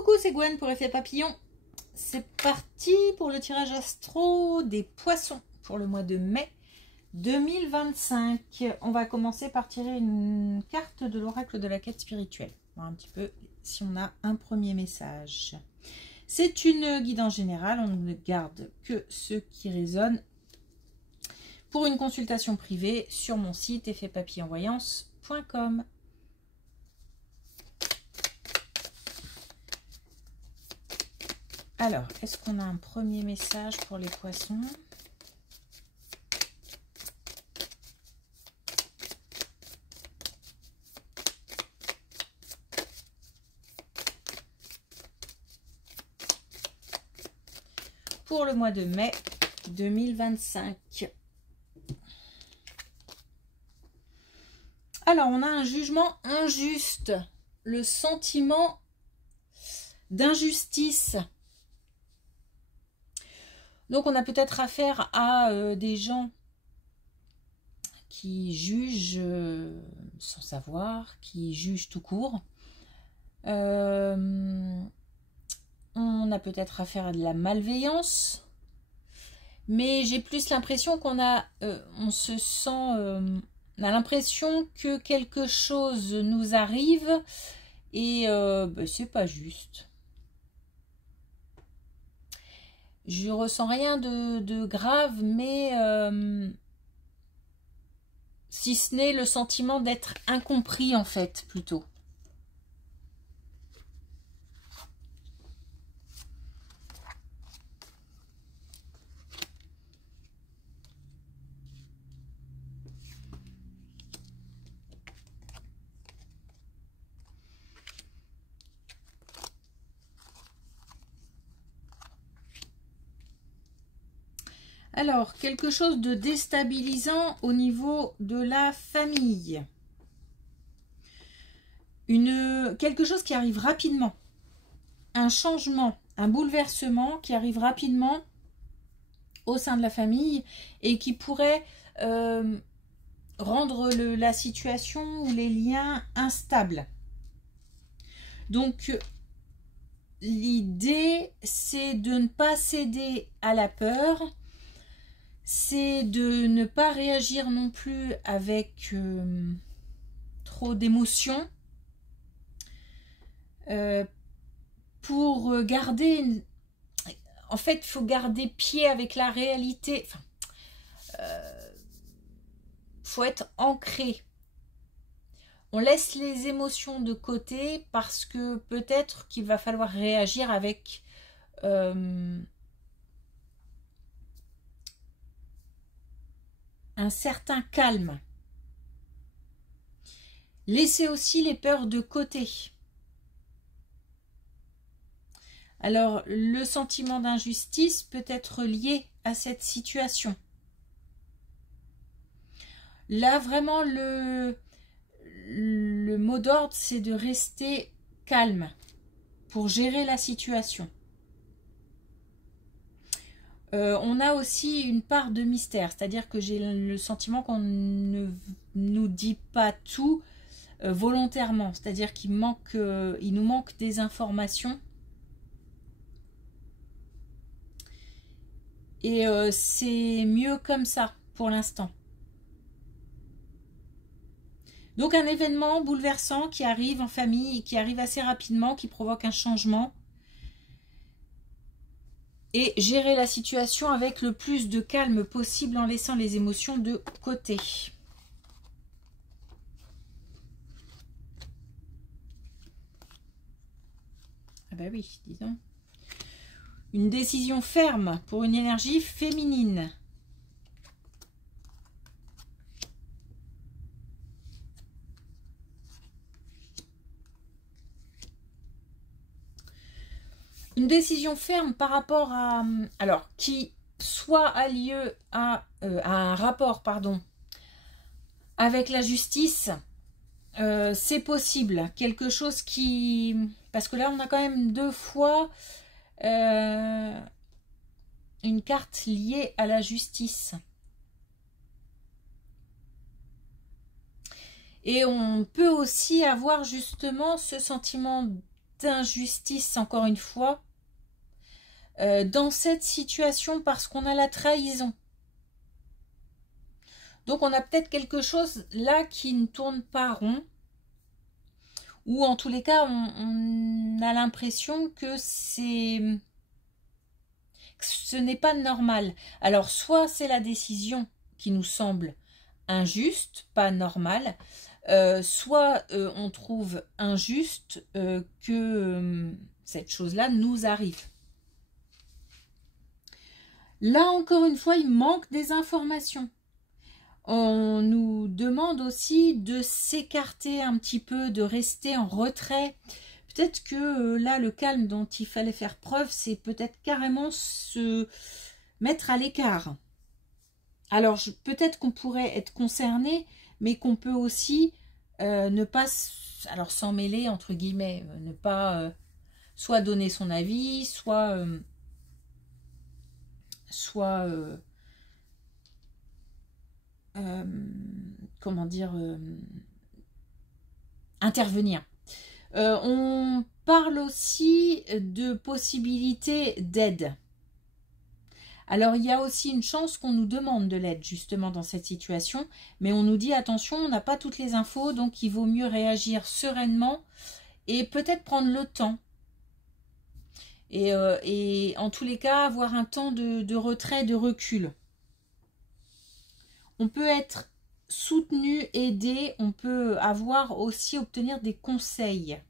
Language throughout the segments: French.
Coucou, c'est Gwen pour Effet Papillon. C'est parti pour le tirage astro des poissons pour le mois de mai 2025. On va commencer par tirer une carte de l'oracle de la quête spirituelle. On va voir un petit peu si on a un premier message. C'est une guidance générale, on ne garde que ceux qui résonnent. Pour une consultation privée sur mon site effetpapillonvoyance.com. Alors, est-ce qu'on a un premier message pour les poissons? Pour le mois de mai 2025. Alors, on a un jugement injuste, le sentiment d'injustice. Donc, on a peut-être affaire à des gens qui jugent sans savoir, qui jugent tout court. On a peut-être affaire à de la malveillance. Mais j'ai plus l'impression qu'on a, on se sent, on a l'impression que quelque chose nous arrive et c'est pas juste. Je ressens rien de grave, mais si ce n'est le sentiment d'être incompris en fait, plutôt. Alors, quelque chose de déstabilisant au niveau de la famille. Quelque chose qui arrive rapidement. Un changement, un bouleversement qui arrive rapidement au sein de la famille et qui pourrait rendre la situation ou les liens instables. Donc, l'idée, c'est de ne pas céder à la peur. C'est de ne pas réagir non plus avec trop d'émotions pour garder... En fait, il faut garder pied avec la réalité. Enfin, faut être ancré. On laisse les émotions de côté parce que peut-être qu'il va falloir réagir avec... un certain calme. Laissez aussi les peurs de côté. Alors, le sentiment d'injustice peut être lié à cette situation. Là, vraiment, le mot d'ordre, c'est de rester calme pour gérer la situation. On a aussi une part de mystère, c'est-à-dire que j'ai le sentiment qu'on ne nous dit pas tout volontairement, c'est-à-dire qu'il nous manque des informations. Et c'est mieux comme ça pour l'instant. Donc un événement bouleversant qui arrive en famille et qui arrive assez rapidement, qui provoque un changement. Et gérer la situation avec le plus de calme possible en laissant les émotions de côté. Ah bah oui, dis donc. Une décision ferme pour une énergie féminine. Une décision ferme par rapport à... Alors, qui soit a lieu à un rapport, pardon, avec la justice, c'est possible. Quelque chose qui... Parce que là, on a quand même deux fois une carte liée à la justice. Et on peut aussi avoir justement ce sentiment d'injustice, encore une fois, dans cette situation parce qu'on a la trahison. Donc on a peut-être quelque chose là qui ne tourne pas rond, ou en tous les cas on a l'impression que ce n'est pas normal. Alors soit c'est la décision qui nous semble injuste, pas normale, soit on trouve injuste que cette chose-là nous arrive. Là encore une fois, il manque des informations. On nous demande aussi de s'écarter un petit peu, de rester en retrait. Peut-être que là, le calme dont il fallait faire preuve, c'est peut-être carrément se mettre à l'écart. Alors, peut-être qu'on pourrait être concerné, mais qu'on peut aussi ne pas, alors s'en mêler, entre guillemets, ne pas soit donner son avis, soit comment dire, intervenir. On parle aussi de possibilités d'aide. Alors, il y a aussi une chance qu'on nous demande de l'aide, justement, dans cette situation. Mais on nous dit, attention, on n'a pas toutes les infos, donc il vaut mieux réagir sereinement et peut-être prendre le temps. Et en tous les cas, avoir un temps de retrait, de recul. On peut être soutenu, aidé, on peut avoir aussi, obtenir des conseils.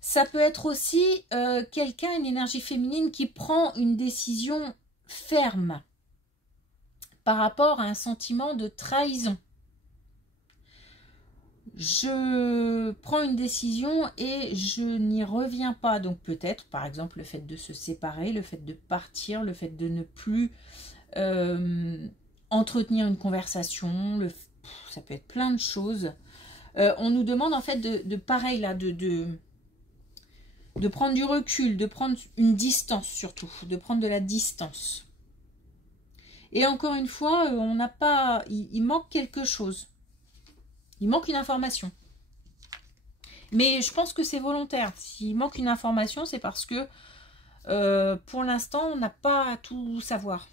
Ça peut être aussi quelqu'un, une énergie féminine qui prend une décision ferme par rapport à un sentiment de trahison. Je prends une décision et je n'y reviens pas. Donc peut-être, par exemple, le fait de se séparer, le fait de partir, le fait de ne plus entretenir une conversation, ça peut être plein de choses. On nous demande en fait pareil là, de prendre du recul, de prendre une distance surtout, de prendre de la distance. Et encore une fois, on n'a pas, il manque quelque chose. Il manque une information. Mais je pense que c'est volontaire. S'il manque une information, c'est parce que pour l'instant, on n'a pas à tout savoir.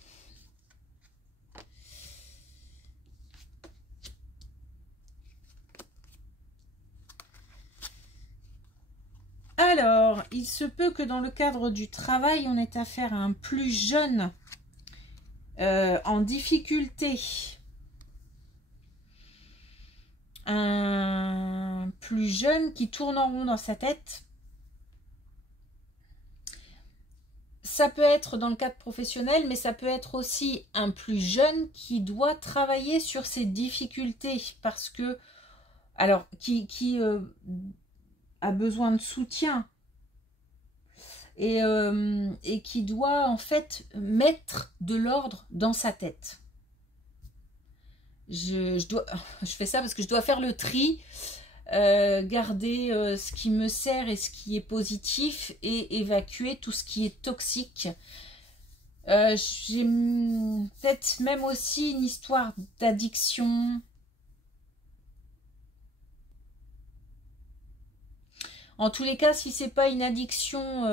Alors, il se peut que dans le cadre du travail, on ait affaire à un plus jeune en difficulté. Un plus jeune qui tourne en rond dans sa tête. Ça peut être dans le cadre professionnel, mais ça peut être aussi un plus jeune qui doit travailler sur ses difficultés parce que, alors, qui a besoin de soutien et qui doit en fait mettre de l'ordre dans sa tête. Je fais ça parce que je dois faire le tri, garder ce qui me sert et ce qui est positif et évacuer tout ce qui est toxique. J'ai peut-être même aussi une histoire d'addiction. En tous les cas, si c'est pas une addiction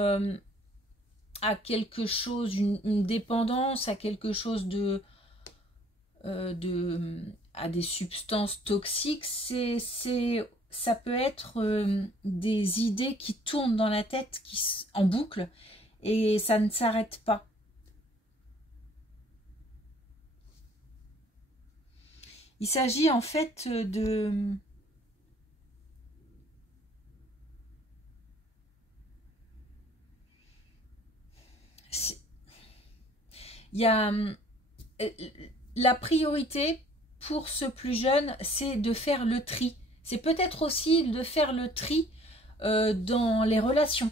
à quelque chose, une dépendance, à quelque chose à des substances toxiques, ça peut être des idées qui tournent dans la tête en boucle et ça ne s'arrête pas. Il s'agit en fait de... Il y a la priorité pour ce plus jeune, c'est de faire le tri. C'est peut-être aussi de faire le tri dans les relations.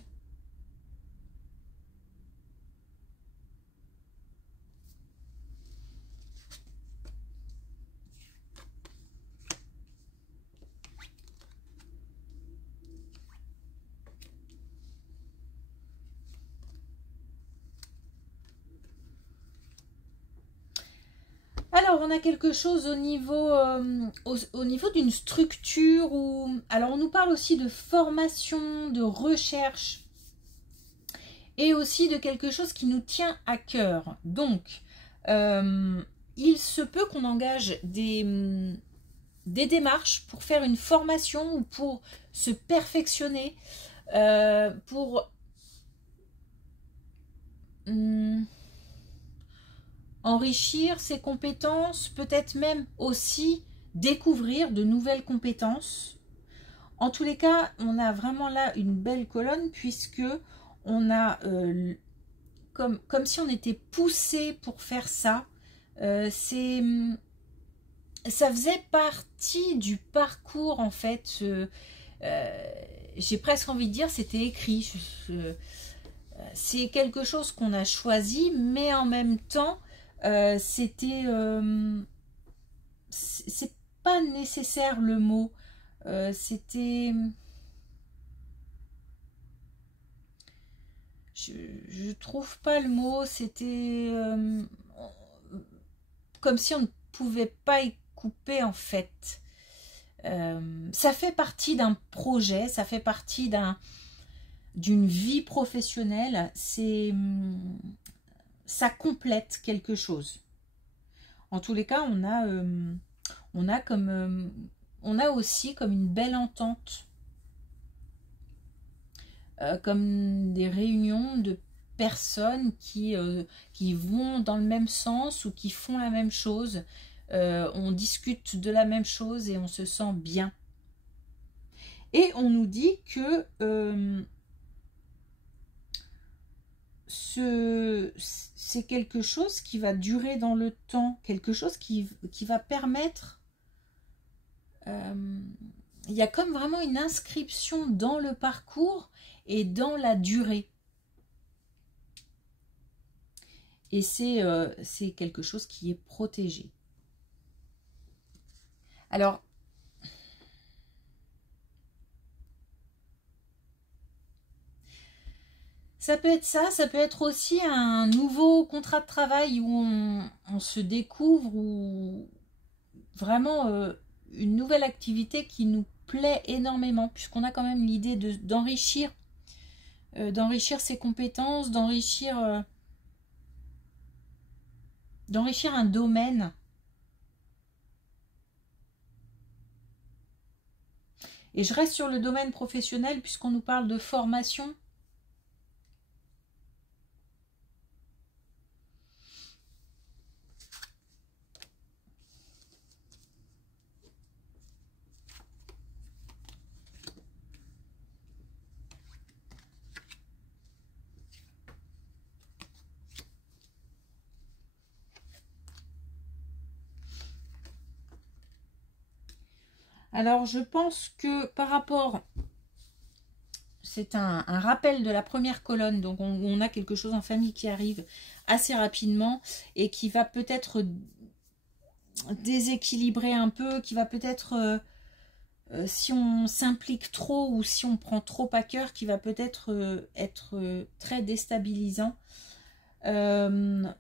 Alors on a quelque chose au niveau, au niveau d'une structure. Alors, on nous parle aussi de formation, de recherche. Et aussi de quelque chose qui nous tient à cœur. Donc, il se peut qu'on engage des démarches pour faire une formation ou pour se perfectionner, pour enrichir ses compétences, peut-être même aussi découvrir de nouvelles compétences. En tous les cas, on a vraiment là une belle colonne puisque on a comme si on était poussé pour faire ça. Ça faisait partie du parcours en fait. J'ai presque envie de dire c'était écrit. C'est quelque chose qu'on a choisi, mais en même temps, c'était... c'est pas nécessaire le mot. C'était... Je trouve pas le mot. C'était comme si on ne pouvait pas y couper en fait. Ça fait partie d'un projet, ça fait partie d'une vie professionnelle. Ça complète quelque chose. En tous les cas, on a aussi comme une belle entente. Comme des réunions de personnes qui vont dans le même sens ou qui font la même chose. On discute de la même chose et on se sent bien. Et on nous dit que c'est quelque chose qui va durer dans le temps, quelque chose qui va permettre... il y a comme vraiment une inscription dans le parcours et dans la durée. Et c'est quelque chose qui est protégé. Alors, ça peut être ça, ça peut être aussi un nouveau contrat de travail où on se découvre, ou vraiment une nouvelle activité qui nous plaît énormément, puisqu'on a quand même l'idée d'enrichir ses compétences, d'enrichir un domaine. Et je reste sur le domaine professionnel puisqu'on nous parle de formation. Alors, je pense que par rapport... C'est un rappel de la première colonne. Donc, on a quelque chose en famille qui arrive assez rapidement et qui va peut-être déséquilibrer un peu, qui va peut-être... si on s'implique trop ou si on prend trop à cœur, qui va peut-être être très déstabilisant. On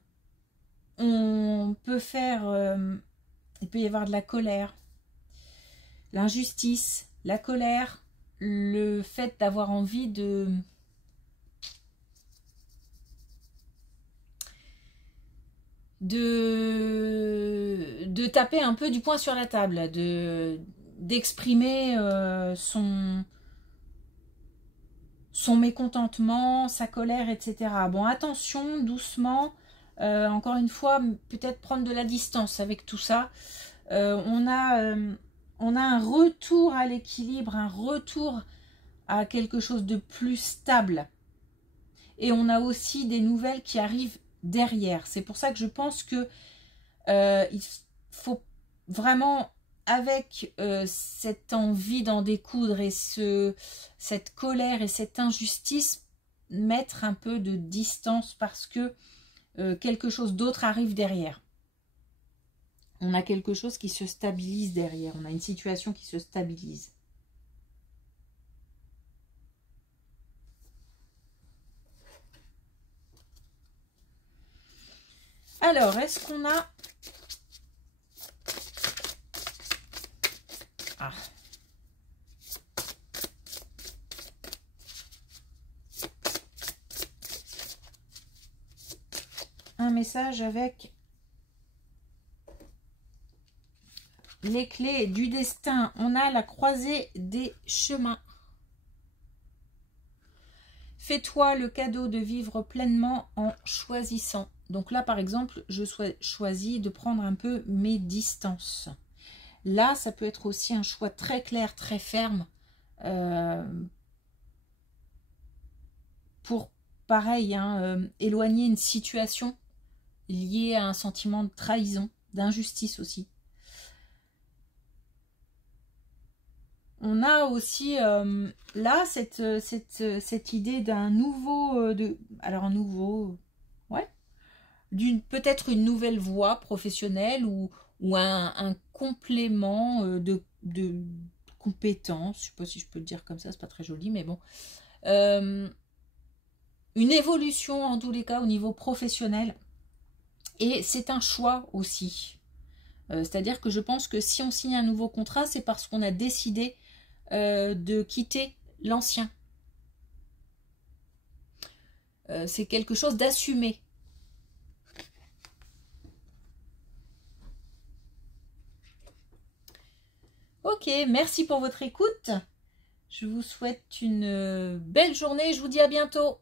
peut faire... il peut y avoir de la colère, l'injustice, la colère, le fait d'avoir envie de taper un peu du poing sur la table, d'exprimer son mécontentement, sa colère, etc. Bon, attention, doucement, encore une fois, peut-être prendre de la distance avec tout ça. On a un retour à l'équilibre, un retour à quelque chose de plus stable. Et on a aussi des nouvelles qui arrivent derrière. C'est pour ça que je pense que il faut vraiment, avec cette envie d'en découdre et cette colère et cette injustice, mettre un peu de distance parce que quelque chose d'autre arrive derrière. On a quelque chose qui se stabilise derrière. On a une situation qui se stabilise. Alors, est-ce qu'on a Ah. Un message avec les clés du destin. On a la croisée des chemins. Fais-toi le cadeau de vivre pleinement en choisissant. Donc là, par exemple, je choisis de prendre un peu mes distances. Là, ça peut être aussi un choix très clair, très ferme. Pour, pareil, hein, éloigner une situation liée à un sentiment de trahison, d'injustice aussi. On a aussi là cette idée d'un nouveau, alors un nouveau, ouais, peut-être une nouvelle voie professionnelle ou un complément de compétences, je sais pas si je peux le dire comme ça, c'est pas très joli, mais bon. Une évolution en tous les cas au niveau professionnel. Et c'est un choix aussi. C'est-à-dire que je pense que si on signe un nouveau contrat, c'est parce qu'on a décidé de quitter l'ancien. C'est quelque chose d'assumé. Ok, merci pour votre écoute. Je vous souhaite une belle journée. Je vous dis à bientôt.